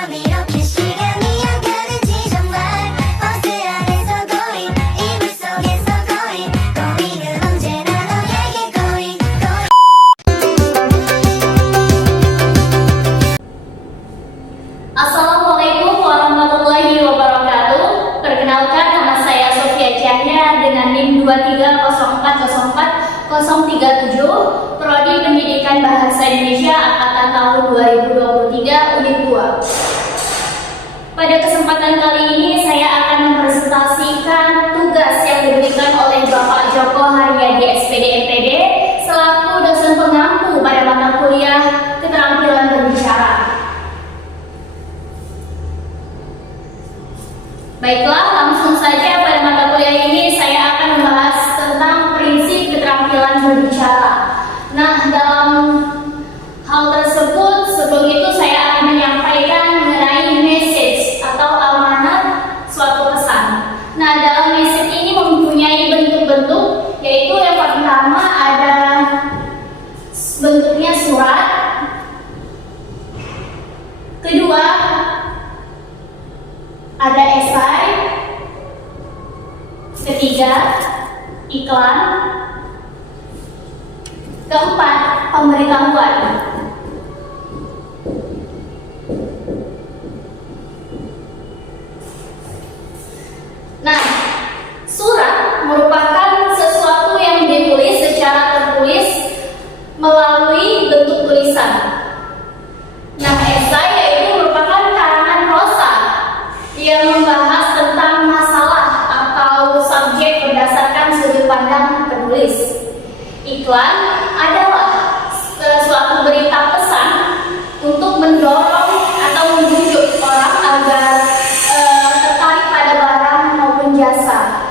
점점 이렇게 시간이 가는지 정말 버스 안에서 고인 이불 속에서 고인 고인은 언제나 너에게 고인 고인. Assalamualaikum warahmatullahi wabarakatuh. Perkenalkan, nama saya Sofia Cahya dengan NIM 230404-037, Prodi Pendidikan Bahasa Indonesia angkatan tahun 2023 Unit 2. Pada kesempatan kali ini saya akan mempresentasikan tugas yang diberikan oleh Bapak Joko Haryadi SPD MPD selaku dosen pengampu pada mata kuliah Keterampilan Berbicara. Baiklah, langsung saja pada mata kuliah ini saya akan membahas tentang prinsip keterampilan berbicara. Nah, dalam hal tersebut, sebelum itu saya akan menyampaikan mengenai message atau amanat suatu pesan. Nah, dalam message ini mempunyai bentuk-bentuk, yaitu yang pertama ada bentuknya surat, kedua ada esai, ketiga iklan, keempat pemberitahuan. Nah, surat merupakan sesuatu yang ditulis secara tertulis melalui bentuk tulisan. Nah, esai yaitu merupakan karangan prosa yang membahas tentang masalah atau subjek berdasarkan sudut pandang penulis. Iklan adalah suatu berita pesan untuk mendorong atau membujuk orang agar tertarik pada barang maupun jasa.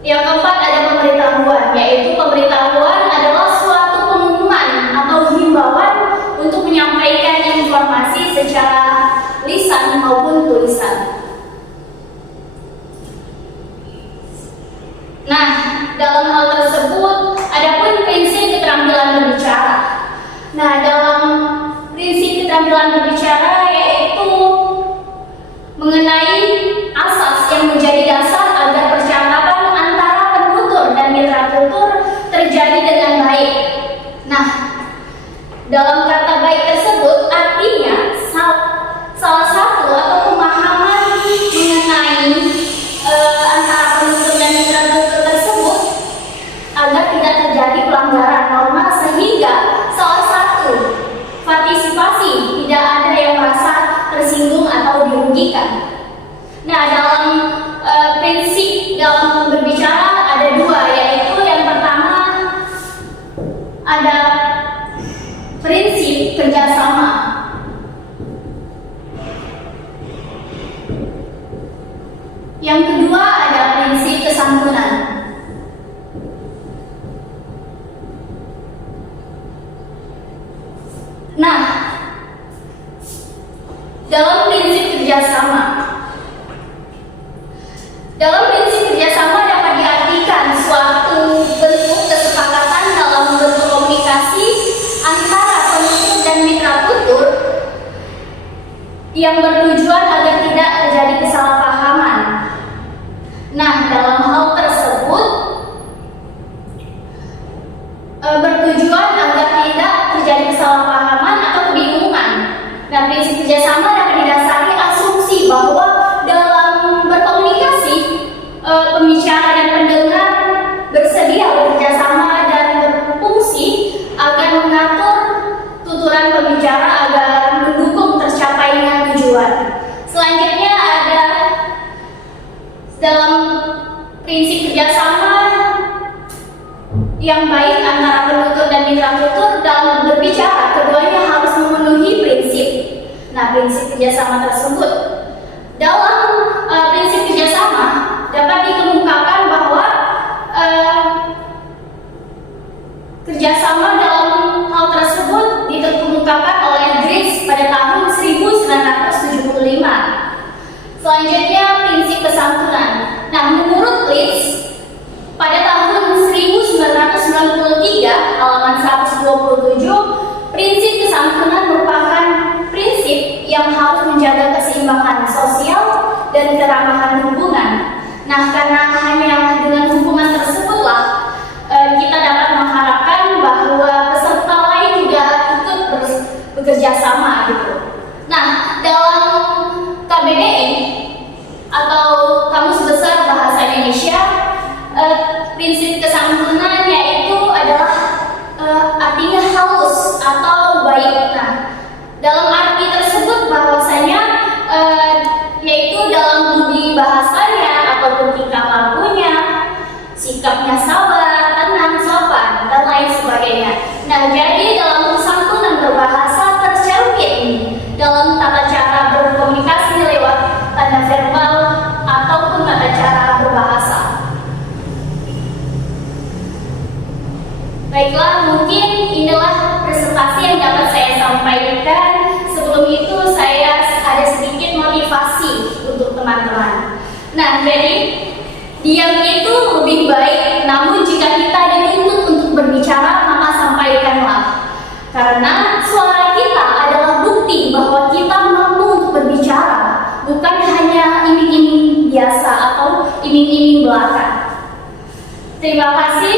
Yang keempat ada pemberitahuan, yaitu pemberitahuan adalah suatu pengumuman atau himbauan untuk menyampaikan informasi secara lisan maupun tulisan. Nah, dalam hal tersebut adapun prinsip keterampilan berbicara. Nah, dalam prinsip keterampilan berbicara yaitu mengenai asas yang menjadi dasar agar percakapan antara penutur dan mitra tutur terjadi dengan baik. Nah, dalam kata baik tersebut artinya salah satu atau pemahaman mengenai antara penutur dan mitra tutur tersebut agar tidak terjadi pelanggaran norma sehingga salah satu partisipasi tidak ada yang merasa tersinggung atau dirugikan. Nah, dalam prinsip dalam berbicara ada dua, yaitu yang pertama ada prinsip kerjasama. Yang kedua ada prinsip kesantunan. Nah, dalam prinsip kerjasama dapat diartikan suatu bentuk kesepakatan dalam bentuk komunikasi antara penutur dan mitra tutur yang bertujuan agar tidak terjadi kesalahpahaman. Nah, dalam hal tersebut bertujuan agar tidak terjadi kesalahpahaman atau kebingungan. Nah, prinsip kerjasama dapat didasari asumsi bahwa dalam berkomunikasi pembicara dan pendengar bersedia bekerjasama dan berfungsi agar mengatur tuturan pembicara agar mendukung tercapainya tujuan. Selanjutnya ada dalam prinsip kerjasama yang baik antara penutur dan mitra tutur dalam berbicara, keduanya harus memenuhi prinsip. Nah, prinsip kerjasama tersebut dalam prinsip kerjasama dapat dikemukakan bahwa kerjasama dalam hal tersebut dikemukakan oleh Dries pada tahun 1975. Selanjutnya prinsip kesantunan. Nah, menurut Dries pada tahun 1993 halaman 127, prinsip kesantunan merupakan prinsip keramahan hubungan. Nah, karena hanya dengan hubungan tersebutlah kita dapat mengharapkan bahwa peserta lain juga ikut bekerja sama gitu. Nah, dalam KBBI atau Kamus Besar Bahasa Indonesia, prinsip kesantunan yaitu adalah artinya halus atau baik. Nah, dalam arti tersebut bahwasanya yaitu dalam budi bahasanya ataupun tingkah lakunya, sikapnya sabar, tenang, sopan, dan lain sebagainya. Nah, jadi dalam santunan berbahasa tercermin dalam tata cara berkomunikasi lewat tanda verbal ataupun tata cara berbahasa. Baiklah, mungkin inilah presentasi yang dapat saya sampaikan. Sebelum itu saya ada sedikit motivasi untuk teman-teman. Nah, jadi diam itu lebih baik, namun jika kita dituntut untuk berbicara, maka sampaikanlah. Karena suara kita adalah bukti bahwa kita mampu untuk berbicara, bukan hanya iming-iming biasa atau iming-iming belaka. Terima kasih.